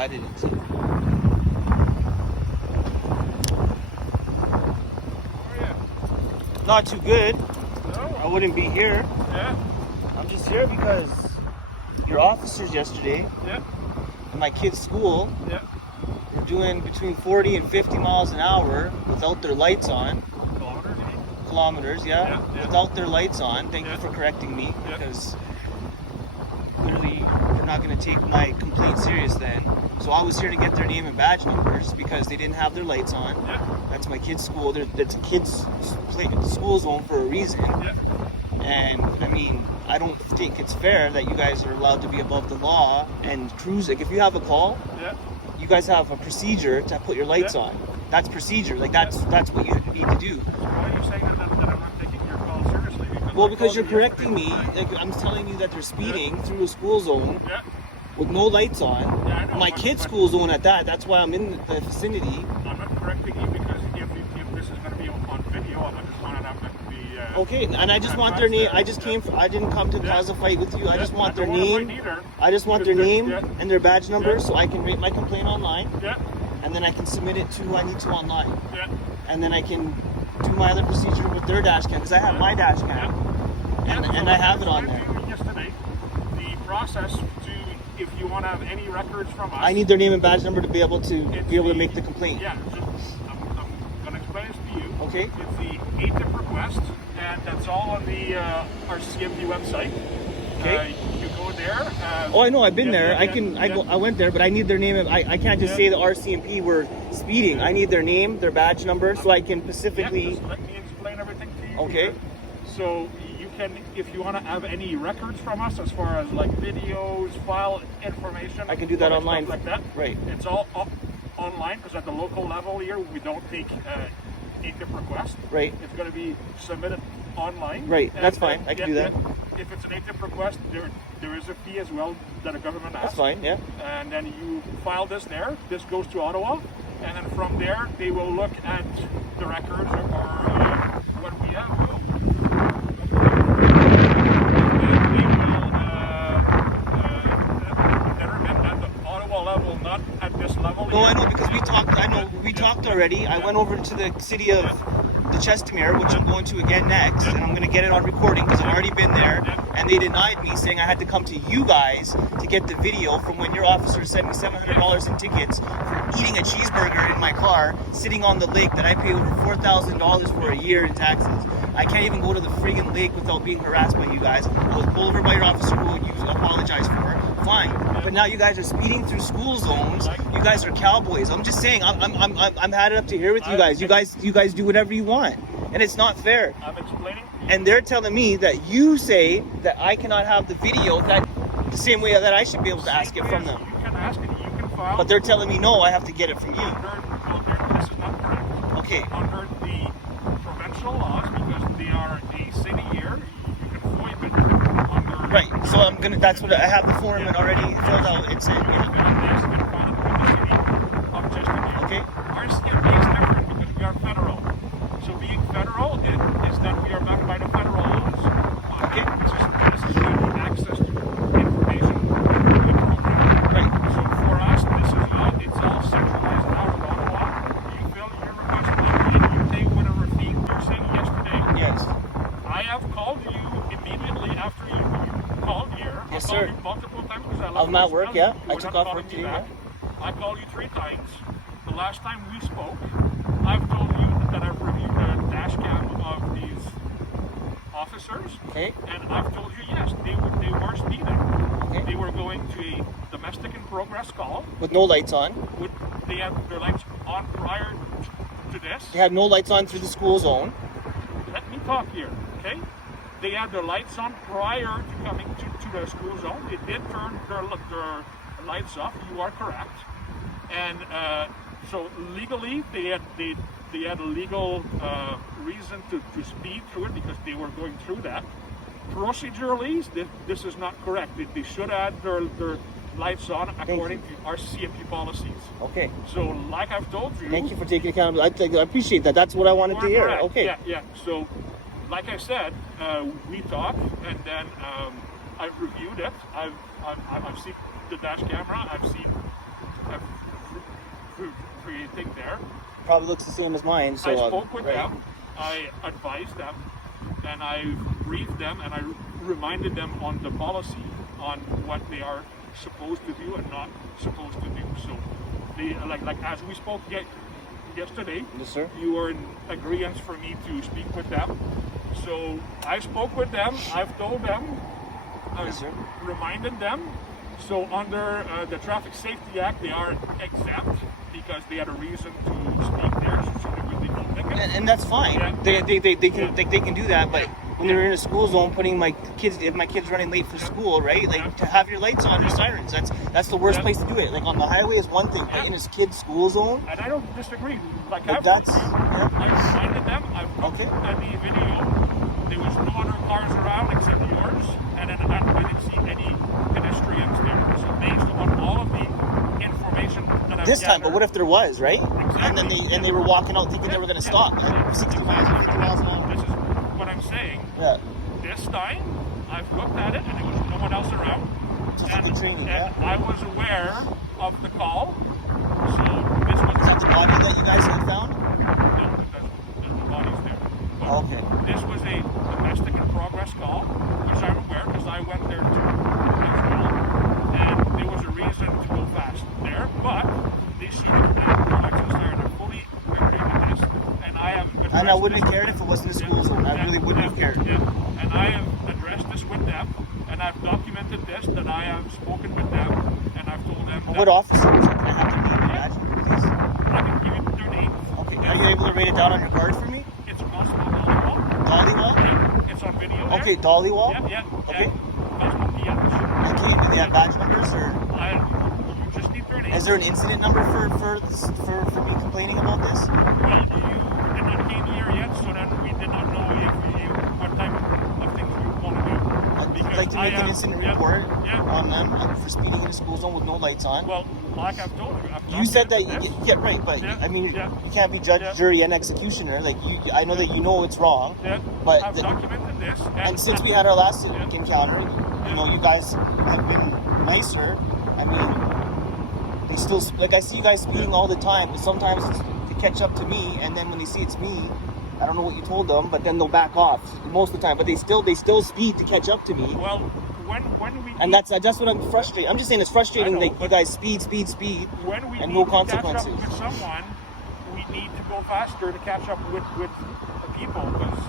I didn't see it. How are you? Not too good. No? I wouldn't be here. Yeah? I'm just here because your officers yesterday Yeah? at my kid's school Yeah? were doing between 40 and 50 miles an hour without their lights on. Kilometers, you mean? Kilometers, yeah. Yeah, yeah. Without their lights on. Thank Yeah. you for correcting me, Yeah. because clearly they're not going to take my complaint serious then. So I was here to get their name and badge numbers because they didn't have their lights on. Yeah? That's my kid's school. That's a kid's school zone for a reason. Yeah? And I mean, I don't think it's fair that you guys are allowed to be above the law and cruise. Like, if you have a call, Yeah? you guys have a procedure to put your lights Yeah. on. That's procedure. Like, that's what you need to do. So why are you saying that I'm not taking your call seriously? Well, I because called you're you correcting me. yesterday. Like, I'm telling you that they're speeding through a school zone Yeah? with no lights on. Yeah, I know, My but- kid's but- school zone at that. That's why I'm in the vicinity. I'm not correcting you because if this is going to be on video, I'm just going to have to be... Okay, and I just want their name. I just came. I didn't come to cause a fight with you. I just want their name. I just want their name and their badge number so I can rate my complaint online. Yeah? And then I can submit it to who I need to online. Yeah? And then I can do my other procedure with their dash cam, because I have my dash cam. And I have it on there. Yesterday, the process to, if you want to have any records from us... I need their name and badge number to be able to make the complaint. Yeah, just, I'm going to explain this to you. Okay. It's the ATIP request, and that's all on the RCMP website. Okay. You go there. Oh, I know. I've been yeah, there. yeah, I went there, but I need their name. I can't just say the RCMP were speeding. I need their name, their badge number, so I can specifically. Just let me explain everything to you. Okay. Here. So you can, if you want to have any records from us, as far as like videos, file information, I can do that online. stuff like that. Right. It's all online, because at the local level here, we don't take ATIP requests. Right. It's going to be submitted online. Right. And That's fine. I can do that. If it's an ATIP request, there is a fee as well that the government asks. That's fine. Yeah. And then you file this there. This goes to Ottawa, and then from there they will look at the records or what we have. And they will at the Ottawa level, not at this level. No, I know, because we talked. I know we talked already. I went over to the city of the Chestermere, which I'm going to again next, and I'm going to get it on recording because I've already been there. And they denied me, saying I had to come to you guys to get the video from when your officer sent me $700 in tickets for eating a cheeseburger in my car, sitting on the lake that I pay over $4,000 for a year in taxes. I can't even go to the friggin' lake without being harassed by you guys. I was pulled over by your officer, who you apologize for. Fine, but now you guys are speeding through school zones. You guys are cowboys. I'm just saying. I'm had it up to here with you guys. You guys do whatever you want, and it's not fair. I'm explaining. And they're telling me that you say that I cannot have the video, that the same way that I should be able to ask it from them. You can ask it. You can file. But they're telling me no, I have to get it from you. This is not correct. Okay. Under the provincial laws, because they are a city here, you can FOIP it under... Right. So I'm gonna. That's what I have the form and already filled out. It's in. Okay. RCMP is different because we are federal. So being federal is that we are bound by the federal laws. Okay. This is access to information. Right. So for us, this is it's all centralized out of Ottawa. You fill your request online and you pay whatever fee you're saying yesterday. Yes. I have called you immediately after you called here. Yes, I sir. called you multiple times because I love I'm at work, yeah. I took off calling work me today, back. yeah. I called you 3 times. The last time we spoke, I've told you that I've reviewed the dash cam of these officers. Okay. And I've told you, yes, they were speeding. Okay. They were going to a domestic in progress call. With no lights on. They had their lights on prior to this. They had no lights on through the school zone. Let me talk here, okay? They had their lights on prior to coming to the school zone. They did turn their lights off. You are correct. And so legally, they had a legal reason to speed through it because they were going through that. Procedurally, this is not correct. They should add their lights on according to RCMP policies. Okay. So, like I've told you, Thank you for taking accountability. I appreciate that. That's what I wanted to hear. correct. Okay. Yeah. So, like I said, we talked, and then I've reviewed it. I've seen the dash camera. I've seen creating there. Probably looks the same as mine. So I spoke with right. them, I advised them, and I briefed them, and I reminded them on the policy on what they are supposed to do and not supposed to do. So, they like as we spoke yesterday, Yes, sir. you were in agreement for me to speak with them. So I spoke with them. I've told them. I've Yes, sir. reminded them. So under the Traffic Safety Act, they are exempt because they had a reason to speak there. So there would be no ticket. And that's fine. Yeah. They can do that, but when they're in a school zone, putting my kids, if my kid's running late for school, right? Like to have your lights on, your sirens. That's the worst place to do it. Like on the highway is one thing, but in a kid's school zone, And I don't disagree. Like But I've that's- I reminded them. I've looked Okay. at the video. There was no other cars around except yours, and then I didn't see any pedestrians there. So based on all of the information that I've this time. But gathered- what if there was, right? And then Exactly. they were walking out thinking they were going to stop at 60 miles, 50 miles an hour. This is what I'm saying. Yeah. This time, I've looked at it, and there was no one else around. Just like the training, and I was aware of the call. So this was Is that the body that you guys had found? No, the body's there. But Okay. this was a domestic in progress call, which I'm aware because I went there too as well. And there was a reason to go fast there, but they should have productions there. I fully agree with this. And I have And I wouldn't have addressed cared if it wasn't a school zone. I really wouldn't have cared. Yeah. And I have addressed this with them, and I've documented this, that I have spoken with them, and I've told them that What officer was it? Can I have the name and badge number, please? I can give you their name. Okay. Are you able to write it down on your card for me? It's Constable Dollywall. Dollywall? Yeah, it's on video there. Okay, Dollywall? Yeah. Okay. Constable, yeah. Okay, do they have badge numbers or You just need their name. is there an incident number for me complaining about this? Well, you did not came here yet, so then we did not know what type of things you want to do. I'd like to make an incident report Yeah. on them for speeding in a school zone with no lights on. Well, like I've told you, You said that documented you get right, but Yeah, I mean yeah. you can't be judge, Yeah. jury, and executioner. Like I know that you know it's wrong, this. Yeah, but I've documented this. and since we had our last Yeah. encounter, you know, you guys have been nicer. I mean, they still like I see you guys speeding all the time, but sometimes it's to catch up to me, and then when they see it's me, I don't know what you told them, but then they'll back off most of the time. But they still speed to catch up to me, Well, when we and that's what I'm frustrated. I'm just saying it's frustrating. I know, Like you but- guys speed, when we and need no to consequences. catch up with someone, we need to go faster to catch up with the people because